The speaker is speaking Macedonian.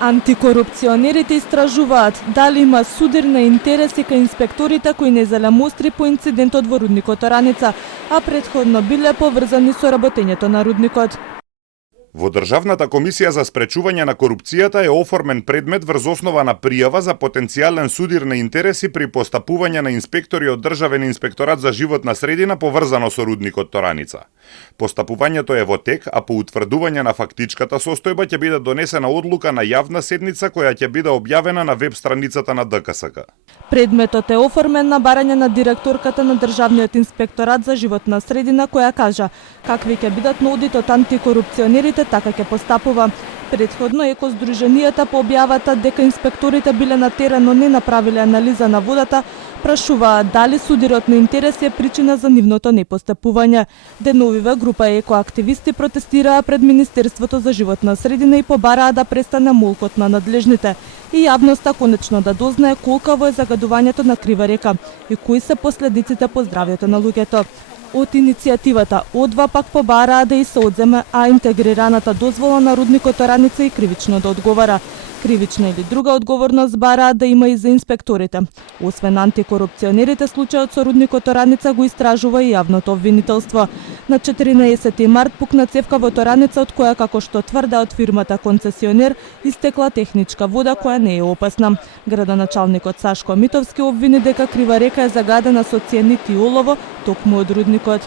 Антикорупционерите истражуваат дали има судирни интереси кај инспекторите кои не залемостри по инцидентот во рудникот Ораница, а претходно биле поврзани со работењето на рудникот. Во Државната комисија за спречување на корупцијата е оформен предмет врз основа на пријава за потенцијален судир на интереси при постапување на инспектори од Државен инспекторат за животна средина поврзано со рудникот Ораница. Постапувањето е во тек, а по утврдување на фактичката состојба ќе биде донесена одлука на јавна седница која ќе биде објавена на веб страницата на ДКСК. Предметот е оформен на барање на директорката на Државниот инспекторат за животна средина, која кажа какви ќе бидат нодите антикорупционерите, така ќе постапува. Претходно екоздруженијата по објавата дека инспекторите биле на терен, но не направиле анализа на водата, прашуваат дали судирот на интереси е причина за нивното непостапување. Деновиве група екоактивисти протестираа пред Министерството за животна средина и побараа да престане молкот на надлежните и јавноста конечно да дознае колкаво е загадувањето на крива река и кои се последиците по здравјето на луѓето. Од иницијативата ОДВА пак побараа да и се одземе интегрираната дозвола на рудникот Ораница и кривично да одговара. Кривична или друга одговорност бараат да има и за инспекторите. Освен антикорупционерите, случајот со рудникот Ораница го истражува и јавното обвинителство. На 14 март пукна цевка во Ораница од која, како што тврде од фирмата концесионер, истекла техничка вода која не е опасна. Градоначалникот Сашко Митовски обвини дека крива река е загадена со цијанид и олово токму од рудникот.